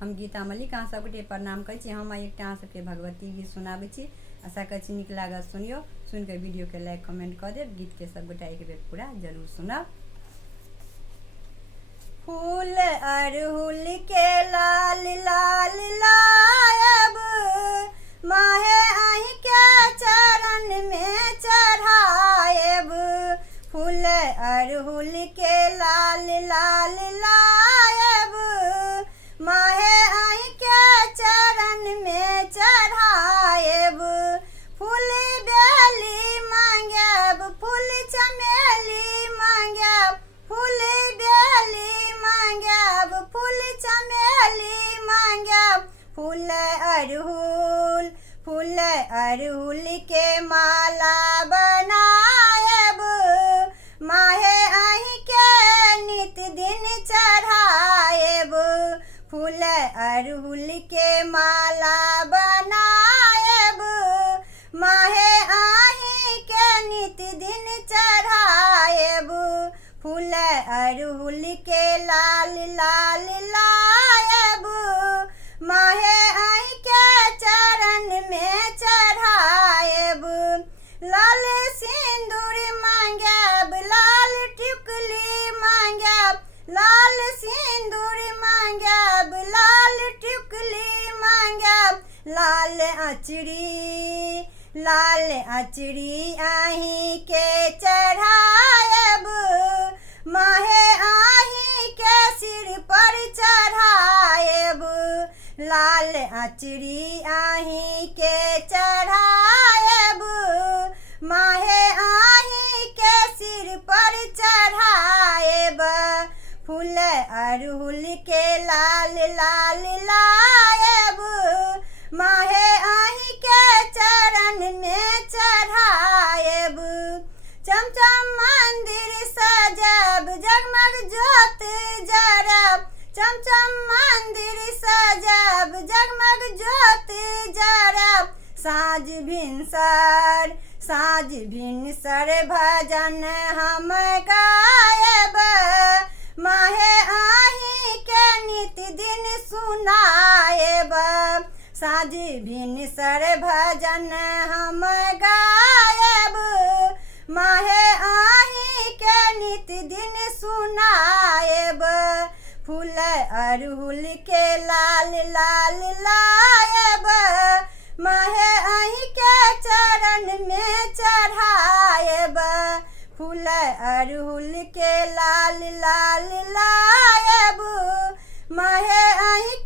हम गीता मलिक अहाँ सबके प्रणाम करै छी। हम एकटा अहाँ सबके भगवती गीत सुनाबै छी। आशा करै छी नीक लागत, सुनियो। सुन के वीडियो के लाइक कमेंट कर देब। गीत के सब गोटा एक बेर पूरा जरूर सुनब। फूल अड़हुल के लाल लाल लायब, माहे अहि के चरण में चढ़ायब। फूल अड़हुल के लाल लाल लायब, माहे अहि के चरण में चढ़ायब। फूल बेली मांगब, फूल चमेली मांगब, फूल बेली मांगब, फूल चमेली मांगब। फूल अड़हुल के माला बनायब, माहे अहि के नित दिन चढ़ायब। फूल अड़हुल के माला बनायब, माहे अहि के नित दिन चढ़ायब। फूल अड़हुल के लाल लाल लायब, माहे अहि के चरण में चढ़ायब। लाल सिंदूर मांगब, लाल टिकुली मांगब, लाल सिंदूर मांगब, लाल टिकुली मांगब। लाल अचरी अहि के चढ़ायब, माहे अहि के सिर पर चढ़ायब। लाल अचरी अहि के चढ़ायब, माहे अहि के सिर पर चढ़ायब। फूल अड़हुल के लाल लाल लायब, माहे अहि के चरण में चढ़ायब। चमचम मंदिर सजब, जगमग ज्योत जरब। चमचम मंदिर सजब, जगमग ज्योत जरब। साँझ भिनसर भजन हम गायब, माहे अहि के नित दिन सुनायब। साँझ भिनसर भजन हम गायब, माहे अहि के नित दिन सुनायब। फूल अड़हुल के लाल लाल लायब, माहे अहि के चरण में चढ़ायब। फूल अड़हुल के लाल लाल लायब, माहे अहि